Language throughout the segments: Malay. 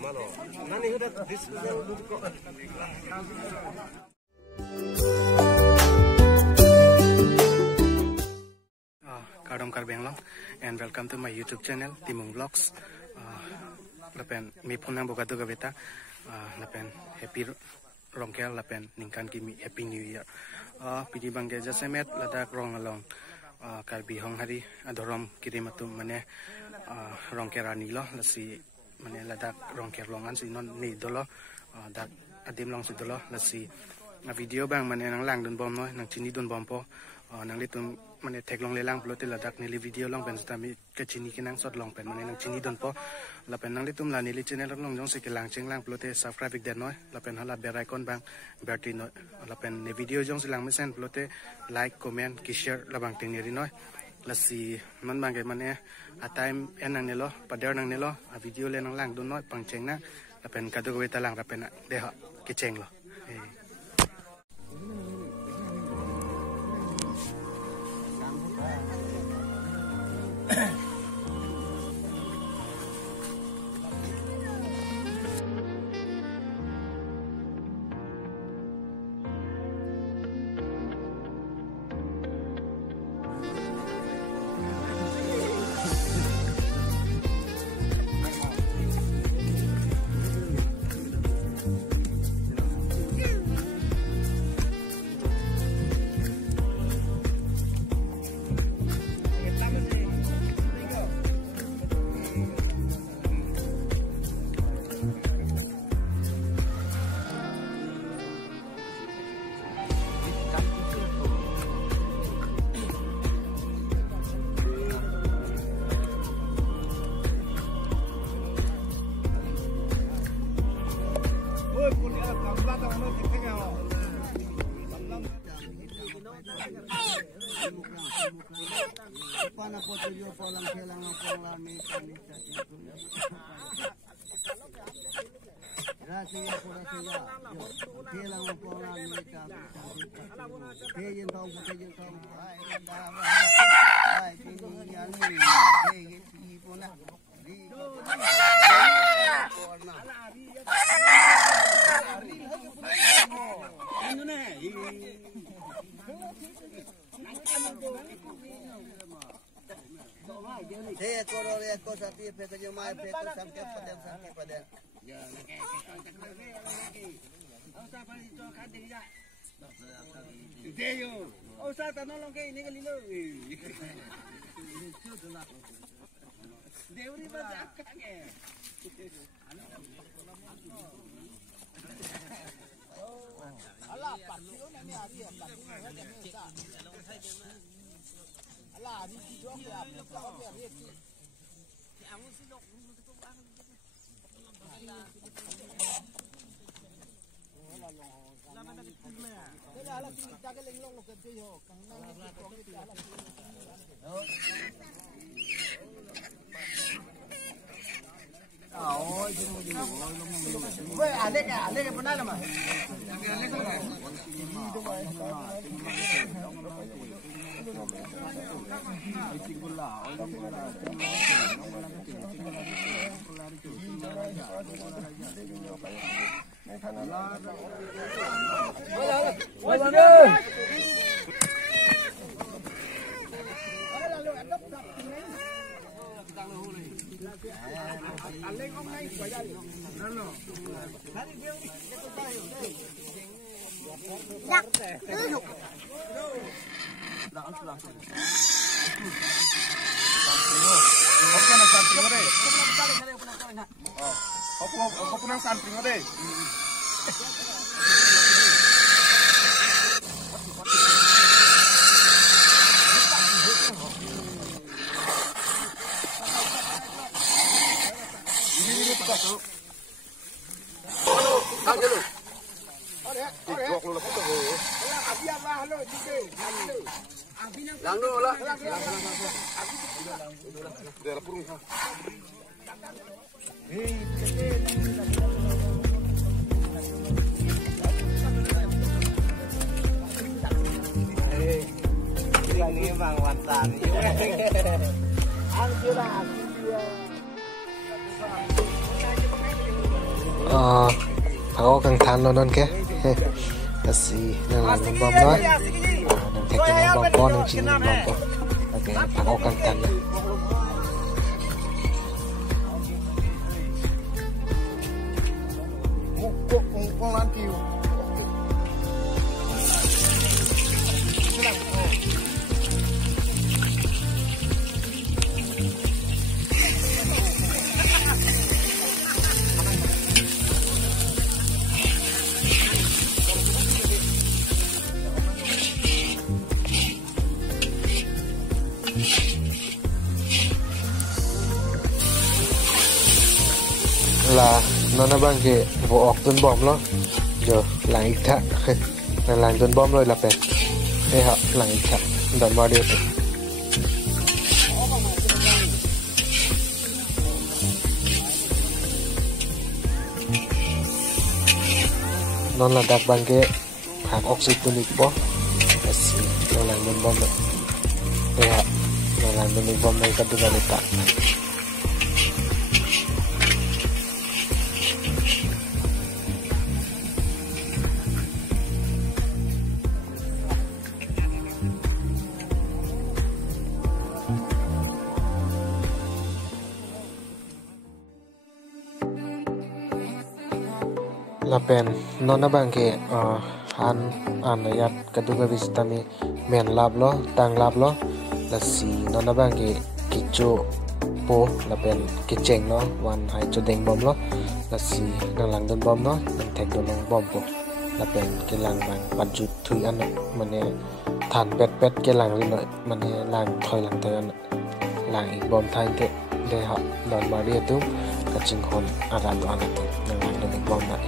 Malo. Nani hudat diskusnya dulu kok. Kadam Karbenglo, and welcome to my YouTube channel Timung Vlogs. Lapen mi punang boga duga beta. Lapen happy rongker lapen ningkan kimi happy new year. Pidi bangge jasemet ladak rong along. Karbi hong hari adorom kirimatu mane rongkerani lo lasi mane ladak rongker longan si non ni dolo dak adim long si dolo lasi video bang mane nang lang dun bom no nang chini dun bom po nang litum mane tek long lelang blote ladak ni video long pen stami ke chini kinang sot long pen mane nang chini dun po la pen nang litum la ni li channel long jong se ke lang ching lang blote subscribe den no la pen hala bell icon bang berti no la pen ni video jong silang mesen blote like comment ki share la bang ting ni no lasi man bang ke mane a time en nang nelo pader nang nelo a video le nang lang dun no pang cheng na la pen ka du ta lang la pen de ha ke cheng lo Ini bang wantan. Angkira, phao căng thẳng nó non kia là gì nên là mình bom nói nên thấy cái bom con nên chỉ bom con cái phao căng thẳng con lan kiều là nó bang cái vụ ọc tuần bom đó giờ làm ít thạ làm tuần bom rồi là bền đây họ làm ít thạ đòn vào điều nó là đặc bằng cái hạt oxytonic bó nó làm tuần bom này đây họ nó làm tuần bom này cần tuần vào tạ lapen nona bangke an ayat kaduga visitami men lab lo tang lab lo lasi nona bangke kicho po lapen kicheng lo wan hai cho deng bom lo lasi nang lang don bom lo nang thek don long bom po lapen ke lang bang panju thui an mane than pet pet ke lang ri noi mane lang thoi lang thoi an lang ik bom thai te de ha don ma ri tu ka chinghon aran lo an te nang lang don bom na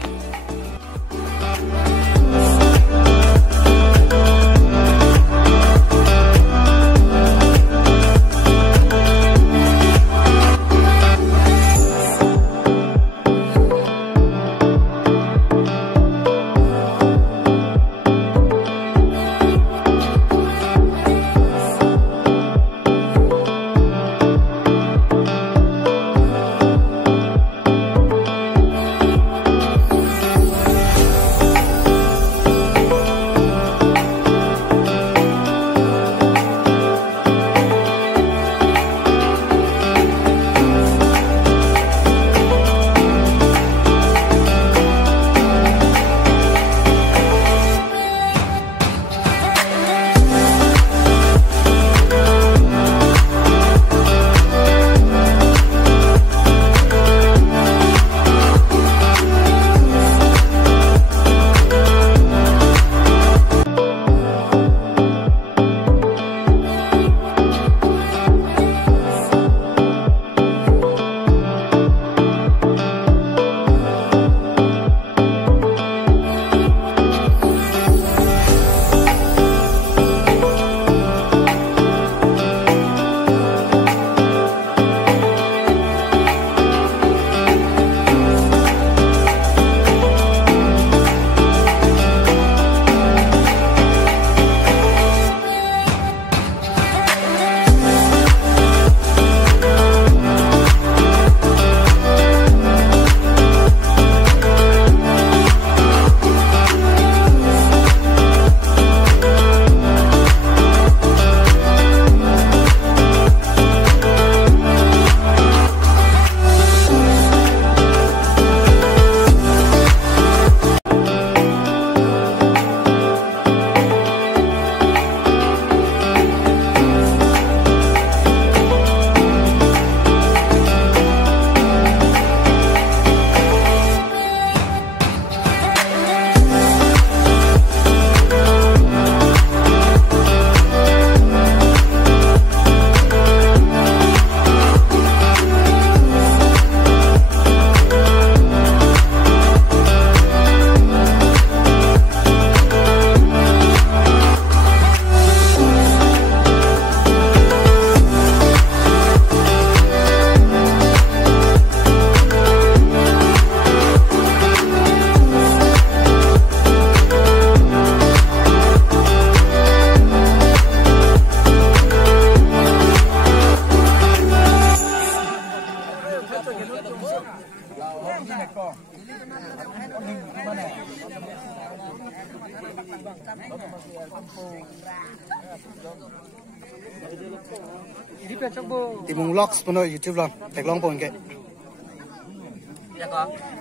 Timung Vlogs puno YouTube lon, tek long pon ke.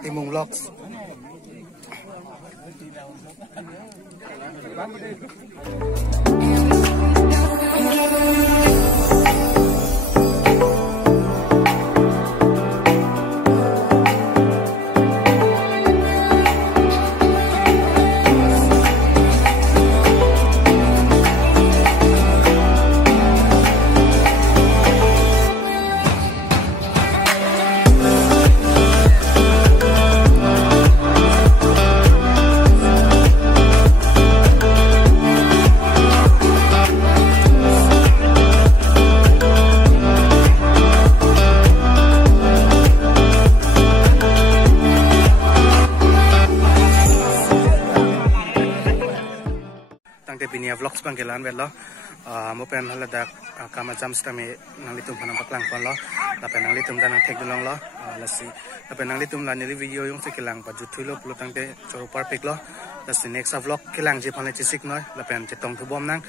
Timung Vlogs. Pinia vlogs panggilan velo, mo pen haladak kama jam stame nang litum panang paklang pon lo, tapi nang litum dan nang tek dulong lo, lasi, tapi nang litum lan jadi video yung sekilang paju tulo pulo tang te coro perfect lo, lasi next vlog kilang je panai cisik noy, tapi cetong tu bom nang,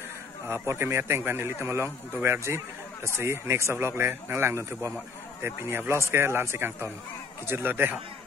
porke me ateng pen litum along bewerji, lasi next vlog le nang lang dun tu bom, te pinia vlogs ke lan sikang ton, kijut lo deha.